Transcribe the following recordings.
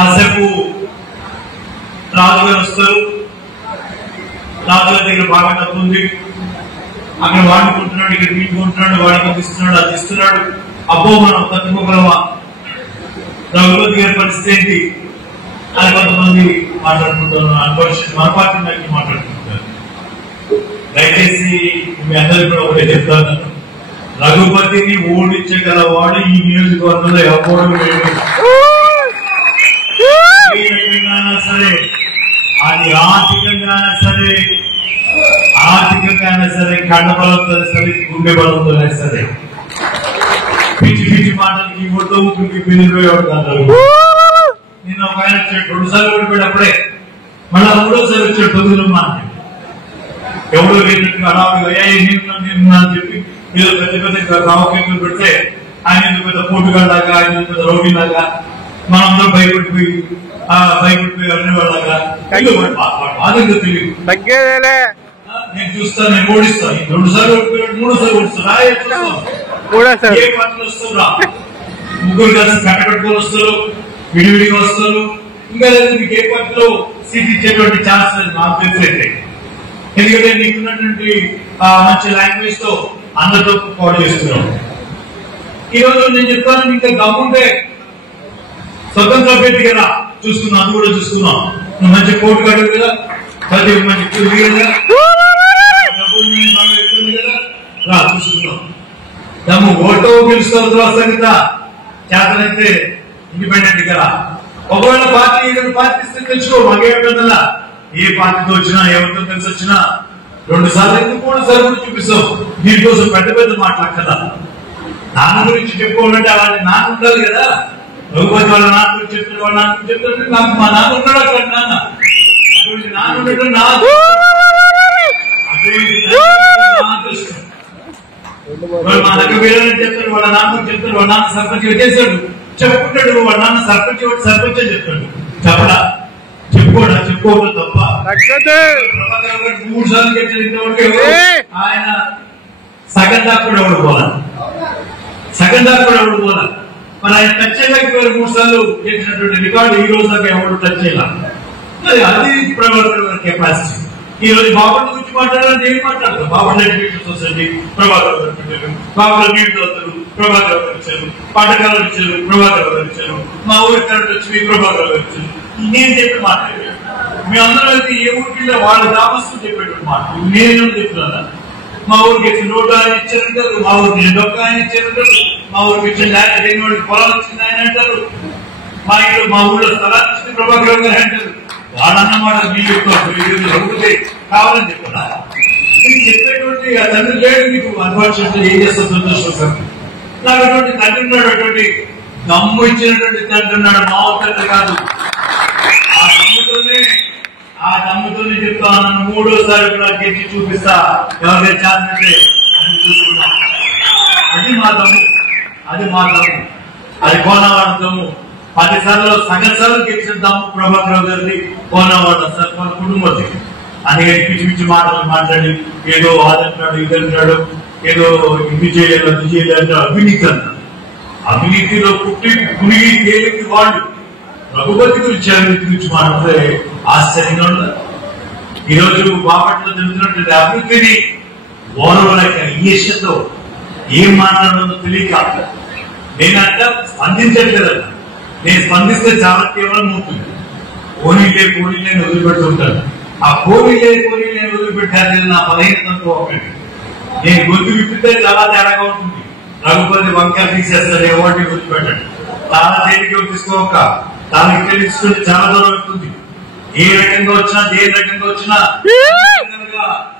కాసేపు రాజుగారు వస్తారు, రాజుగారి దగ్గర బాగా డబ్బు ఉంది, అక్కడ వాడుకుంటున్నాడు, ఇక్కడ తీసుకుంటున్నాడు, వాడికి అందిస్తున్నాడు, అది ఇస్తున్నాడు, అబ్బో మనం తట్టుకోగలమా, రఘుపతి గారి పరిస్థితి ఏంటి అని కొంతమంది మాట్లాడుకుంటున్నారు. అన్ఫార్చునేట్ మన పార్టీ నాయకులు మాట్లాడుకుంటున్నారు. దయచేసి మీ అందరికీ కూడా ఒకటే చెప్తాను, రఘుపతిని ఓడించగలవాడు ఈ నియోజకవర్గంలో ఎవరు లేడు. సరే అది ఆర్థికంగానే సరే, కండబలంతో సరే, గుండె బలంతో సరే, పిచ్చి పిచ్చి మాటలకి ఊరికి పిలిపోయేవాడు కాదు. నేను ఒక ఆయన వచ్చాడు, 2 సార్లు ఓడిపోయినప్పుడే మళ్ళా 3వసారి వచ్చాడు, 9 మాట ఎవడో లేనట్టు అలాగే అని చెప్పి ఏదో పెద్ద పెద్ద రావకేకులు పెడితే ఆయన పెద్ద పోటుగాళ్ళగా, ఆయన పెద్ద రౌడీలాగా, మనందరం భయపడిపోయి అనేవాళ్ళగా బాధ్యత తెలియదు. నేను చూస్తాను, నేను ఓడిస్తాను, 2 సార్లు ఓడిపోయాడు, 3సారి ఓడిస్తాను, ఏ పార్టీలు వస్తారు రా, ముగ్గురు కలిసి కట్టకట్టుకొని వస్తారు, విడివిడిగా వస్తారు. ఇంకా లేదు మీకు ఏ పార్టీలో సీట్ ఇచ్చేటువంటి ఛాన్స్ లేదు నాకు తెలిసైతే. ఎందుకంటే నీకున్నటువంటి మంచి లాంగ్వేజ్ తో అందరితో పోటీ చేస్తున్నాం. ఈ రోజు నేను చెప్తాను, ఇంకా దమ్ముంటే స్వతంత్ర అభ్యర్థి కదా చూసుకున్నాం, అది కూడా చూసుకున్నాం. నువ్వు మంచి కోర్టు కట్టదు కదా, ప్రతి మంచి కదా, కదా చూసుకున్నాం. దమ్ము ఓటో గెలుస్తావు సంగీత చేతనైతే ఇండిపెండెంట్ కదా. ఒకవేళ పార్టీ తెచ్చుకో, మాకేమిటా ఏ పార్టీతో వచ్చినా, ఎవరితో కలిసి వచ్చినా 2 సార్లు ఎందుకు 3 సార్లు కూడా చూపిస్తావు. దీనికోసం పెద్ద పెద్ద మాట్లాడు కదా. నాన్న గురించి చెప్పుకోవాలంటే అలాంటి నాన్న ఉండాలి కదా. రఘుపతి వాళ్ళ నాన్న గురించి చెప్తాడు, వాళ్ళ నాన్న గురించి చెప్తాడు, నాకు మా నాన్న ఉన్నాడు అక్కడ, నాన్న అటువంటి నాన్న ఉండటం నా అదృష్టం. మా దగ్గర వేరే చెప్తాడు, వాళ్ళ నాన్న గురించి చెప్తాడు, వాళ్ళ నాన్న సర్పంచ్ చేశాడు చెప్పుకుంటాడు, వాళ్ళ నాన్న సర్పంచ్ అని చెప్తాడు. చెప్పడా? చెప్పుకోవడం తప్ప. 3 సార్లు గెలిచిన ఆయన సగం దాకా కూడా ఓడిపోవాలి. మరి ఆయన టచ్ చేయడానికి 3 సార్లు గెలిచినటువంటి రికార్డు ఈ రోజు దాకా ఎవరు టచ్ చేయాలి. మరి అది ప్రభాకర్ కెపాసిటీ. ఈ రోజు బాపట్ల గురించి మాట్లాడాలంటే ఏం మాట్లాడతారు? బాపట్ల ఎడ్యుకేషన్ సొసైటీ ప్రభాకర్ గారు పెట్టారు, బాపట్ల నీటి దోతలు ప్రభాకర్ గారు ఇచ్చారు, పాఠకాలు ఇచ్చారు, ప్రభాకర్ గారు ఇచ్చారు, మా ఊరి కరెంట్ వచ్చి ప్రభాకర్ గారు ఇచ్చారు. నేను చెప్పి మాట్లాడాను. మీ అందరూ అయితే ఏ ఊరికి వాళ్ళ గ్రామస్తులు చెప్పేటువంటి మాట నేను చెప్తున్నాను. మా ఊరికి ఇచ్చిన రోడ్డు ఆయన ఇచ్చారంటారు, మా ఊరికి డొక్క ఆయన ఇచ్చారంటారు, మా ఊరికి ఇచ్చిన వాడికి పొలాలు వచ్చింది ఆయన అంటారు, మా ఊళ్ళో స్థలాలు ఇచ్చింది ప్రభాకర్ గారు అంటారు. వాళ్ళన్నమాట మీరు రఘుపతి కావాలని చెప్తున్నా. మీకు చెప్పేటువంటి ఆ తండ్రి లేడు, మీకు అన్ఫార్చునేట్లీ ఏం చేస్తా సంతోషం సార్. నాకు అటువంటి తండ్రి ఉన్నాడు, అటువంటి దమ్ము ఇచ్చినటువంటి తండ్రి ఉన్నాడు, మా తండ్రి కాదు. ఆ దమ్ముతోనే చెప్తా నన్ను 3వసారి కూడా గెలిచి చూపిస్తా, ఎవరికైతే ఛాన్స్ అంటే అని చూస్తున్నా. అది మా దమ్ము, అది కోనవాడ దమ్ము. 10 సార్లు సగం సార్లు గెలిచిన దమ్ము ప్రభాకర్ రావు గారిది, కోనవాడ సార్ మన కుటుంబం. అందుకే పిచ్చి పిచ్చి మాటలు మాట్లాడి ఏదో అదంటాడు, ఇదంటాడు, ఏదో ఇది చేయాలి, అది చేయాలి, అవినీతి అన్నాడు. అవినీతిలో పుట్టి గురిగి తేలింది వాళ్ళు. రఘుపతి గురించి అవినీతి గురించి మాట్లాడితే ఆశ్చర్యంగా ఉండదు. ఈరోజు బాపట్ల జరుగుతున్నటువంటి అభివృద్ధిని ఓరవలేక ఈర్ష్యతో ఏం మాట్లాడదో తెలియక నేనంట స్పందించట్లేదట. నేను స్పందిస్తే చాలా కేవలం అవుతుంది. పోనీలే వదిలిపెడుతుంటాను. ఆ పోనీలే వదిలిపెట్టాలి నా బలహీనతతో ఒకటి. నేను గొంతు విప్పితే చాలా తేడాగా ఉంటుంది. రఘుపతి వంకాయ తీసేస్తారు, ఎవరిని వదిలిపెట్టండి. చాలా తేలిక తీసుకోక చాలా ఇక్కడ తీసుకుంటే చాలా దూరం అవుతుంది. ఏ రకంగా వచ్చినా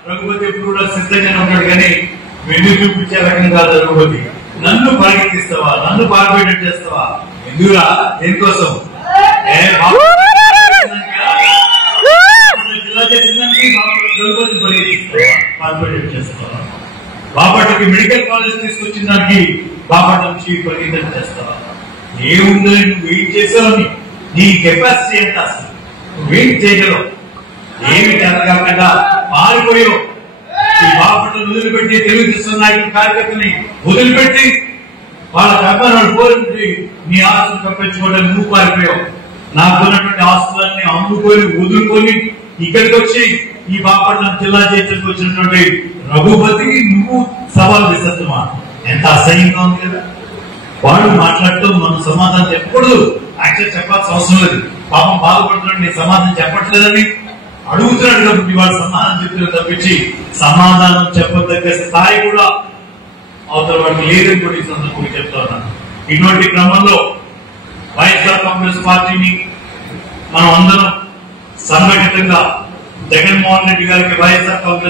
రఘుపతి ఎప్పుడు కూడా సిద్ధంగానే ఉంటాడు. కానీ వెన్ను చూపించే రకం కాదు రఘుపతి. నన్ను పరిగెత్తిస్తావా, నన్ను పార్పేట్ చేస్తావా? ఎందుకురా? దేనికోసం? జిల్లా చేసిందానికి రఘుపతి పార్పేట్ చేస్తావా? బాపట్లకి మెడికల్ కాలేజ్ తీసుకొచ్చిన దానికి బాపట్ల నుంచి పరిగెత్తి చేస్తావా? ఏముందని నువ్వు ఏం చేసావని నీ కెపాసిటీ ఎంత? అసలు నువ్వేం చేయగలవు? ఏమి కాకుండా మారిపోయావు. ఈ బాపట్లను వదిలిపెట్టి తెలుగుదేశం నాయకుల కార్యకర్తని వదిలిపెట్టి వాళ్ళ వ్యాపారాలు కోరి నీ ఆశను తప్పించుకోవడానికి నువ్వు పారిపోయావు. నాకున్నటువంటి ఆస్తులన్నీ అమ్ముకొని వదులుకొని ఇక్కడికి వచ్చి ఈ బాపట్ల జిల్లా చేతులకు వచ్చినటువంటి రఘుపతికి నువ్వు సవాల్ విసర్తమా? ఎంత అసహ్యంగా ఉంది కదా. వాడు మాట్లాడుతూ మనం సమాధానం చెప్పకూడదు, యాక్చువల్ చెప్పాల్సిన అవసరం లేదు, పాపం బాధపడుతున్నాడు, నేను సమాధానం చెప్పట్లేదని అడుగుతున్నాడు కాబట్టి వాడు సమాధానం చెప్తున్నారు తప్పించి సమాధానం చెప్పదగ్గ స్థాయి కూడా అవతల వాడికి లేదని కూడా ఈ సందర్భంగా చెప్తా ఉన్నాను. ఇటువంటి క్రమంలో వైఎస్ఆర్ కాంగ్రెస్ పార్టీని మనం అందరం సంఘటితంగా జగన్మోహన్ రెడ్డి గారికి వైఎస్ఆర్ కాంగ్రెస్